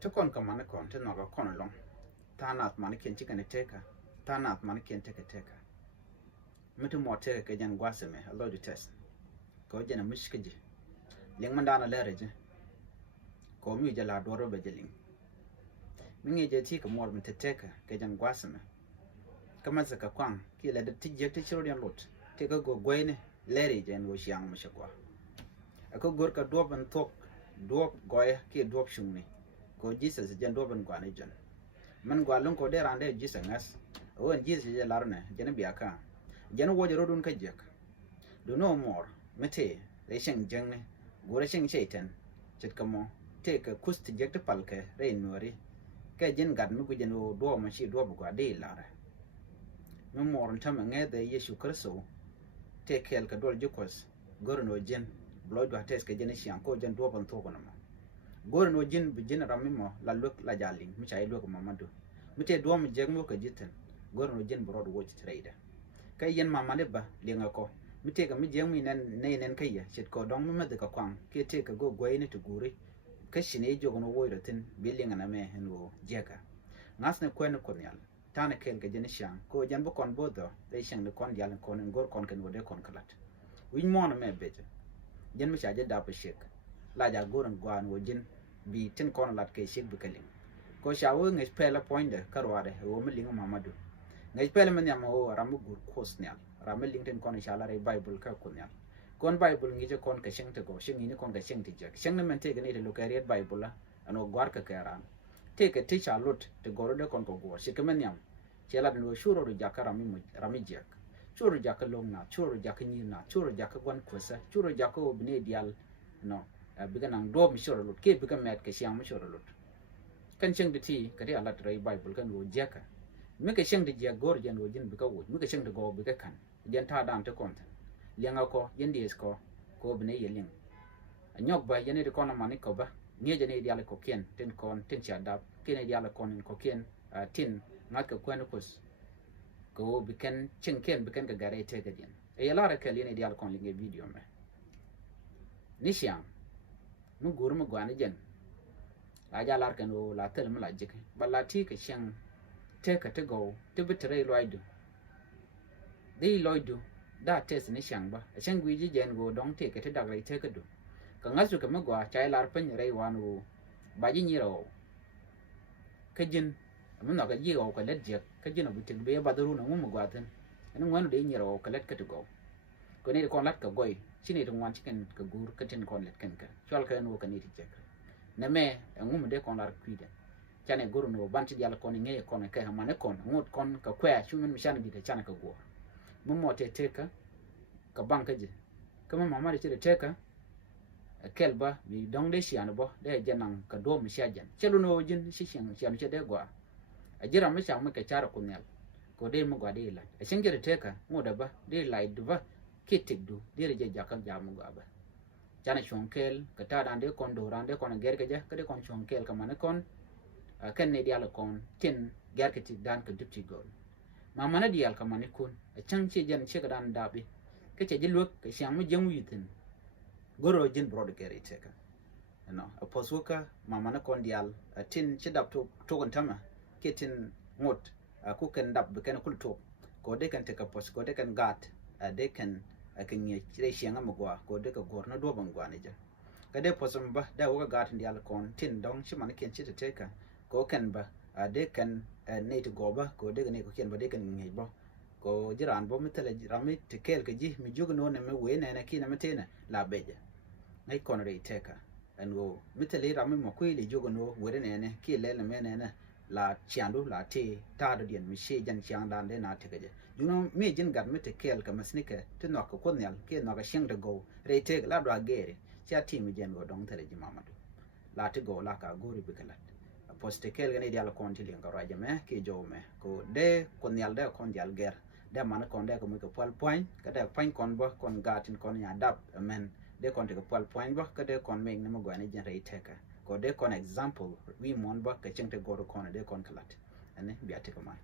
to kon ka man kon to no ga kon long ta nat man ken chi kan teka ta nat man ken teka mitu mo teka ke jan gwaseme a lo de test ko jena mishkiji ling man dana lere je ko mi je la doro be jeling mingi je ti ka mor min teka ke jan gwaseme kama zaka kwang ki la de tije te chiro yan lot te ka go goine lere je no shiang mo shakwa ako gor ka doban tok dop goya ki dop shungni ko jesus jan doban gwane jan man gwalon ko de rande jesus ngas won jesus je larne jena biaka jena wo jero dun ka jek do no more mete re sheng jengne gore sheng shaitan chit kamo te ka kust jek te palke re nori ka jen gad mi gujen wo do ma shi do gwa de lara mi moron tam nge de yesu kristo te kel ka dol jukos gor no jen blood wa tes ka jen shian ko jen do ban to ko ma gor no jen bi jen ramimo la luk la jalin mi chai luk mamadu mi te do mi jeg mo ka jiten gor no jen brod wo trade kay yen mamale ba linga ko mi te ka mi jeg mi nen kay chit ko dong mi de ka kwang ke te ka go goy ne to guri ka shine jogo no wo tin bilinga na me hen wo jeka ngas ne ko ne ko nyal tane kel ka jen shian ko jen bo kon bodo de shian de kon yal kon gor kon ken wo de kon kalat win mo na me beje jen mi chaje da pa shek la ja goran gwan wo jen bi tin kon lat ke shek bi kalim ko shawo ngai pela point de karwade wo mi linga mamadu ngai pela men yama o ramu gur kos nyal ramu ling tin kon shala re bible ka kon nyal kon bible ngi je kon ka sheng te go sheng ni kon ka sheng ti jak sheng ne men te gni de lokariet bible la ano gwar ka karan te ke ti charlotte te go de kon ko go shi ke men yam chela no shuro ru jakka rami jak churo jakka long na churo jakka ni na churo jakka gon kosa churo jakka obne dial no biganang do mi shuro lut ke biga met ke shiam mi shuro lut kan sheng de ti ka de alat re bible kan wo jakka mi ke sheng de jak gor jan wo jin biga wo mi ke sheng de go biga kan jan ta dan te kon lenga ko yendi ko obne yeling anyok ba yene de kon mani ko ba nye jene dial ko ken ten kon ten cha dab ken dial kon ko ken tin ngat ka kwano kus ko biken chenken biken ka gare te ga din e yala ka lene dial kon linge video me nishiam mu gur mu gwane jen la jalar kan o la tel mu la jike balati ka shen te ka te go te bitre loidu dei loidu da tes ni shang ba shen gwi ji jen go dong te ka te dagre te ka du ka ngasu ka mu gwa chai lar pen re wanu ba ji nyiro ka jin mun na ga ji go ka let je ka jin bu tin be badaru na mu gwaten anu wanu de nyiro ka let ka to go ko ne ko lat ka goy chini to wan chicken ka gur ka tin kon let kan ka chwal ka no ka ni ti jek na me ngum de kon lar kwide chane guru no banti dial kon nge kon ka ha mane kon ngut kon ka kwa chumen mishan bi ta chane ka go mun mo te teka ka banka je kama mama de te teka kelba bi dong de shian bo de janang ka do mi shajan chelu no jin shi shian che de gwa ajira mi shang mi ka chara kunyal ko de mu gwa de la a shinge de teka ngoda ba de lai duba kitik du de je jakal jamu gwa ba chana chonkel ka ta dan de kon do ran de kon ger ka ja ka de kon chonkel ka mane kon kan ne dial kon tin ger ka tik dan ka dipti gol mama na dial ka mane kun a chang che jan che ka dan dabi ka che jilwak ka shang mu jang witin goro jin brod gere teka no a posuka mama na kon dial tin che dap to kon tama ketin ngot ku kan dap be kan kul to ko de kan teka pos ko de kan gat de kan kan ye chire shianga mugwa ko de ka gorna do bangwa ne ja ka de posum ba da wo gat dial kon tin dong shi man ken chite teka ko kan ba de kan ne to goba ko de ne ko ken ba de kan ngi bo ko jiran bo mitele rami te kel ka ji mi jugo no ne me we ne na kina metena la beja ngai kon re teka and go mitele rami mo ko ile jugo no we ne ki le ne ne la chiandu la te ta do dien mi she jan chiang dan de na te ga you know me jin gat mete kel ka masnike te no ko kon yal ke no ga shing de go re te la do agere cha ti mi jen go dong tere ji mamadu la te go la ka gori bi kala poste kel gane dial kon ti linga raja me ke jo me ko de kon yal de kon dial ger de man kon de ko mi ko pal point ka de point kon bo kon gatin kon ya dab men de kon te ko pal point bo ka de kon me ne mo go ne jen re te ka ko de kon example we mon ba ka chente go kon de kon kalat ane bi ate ko mai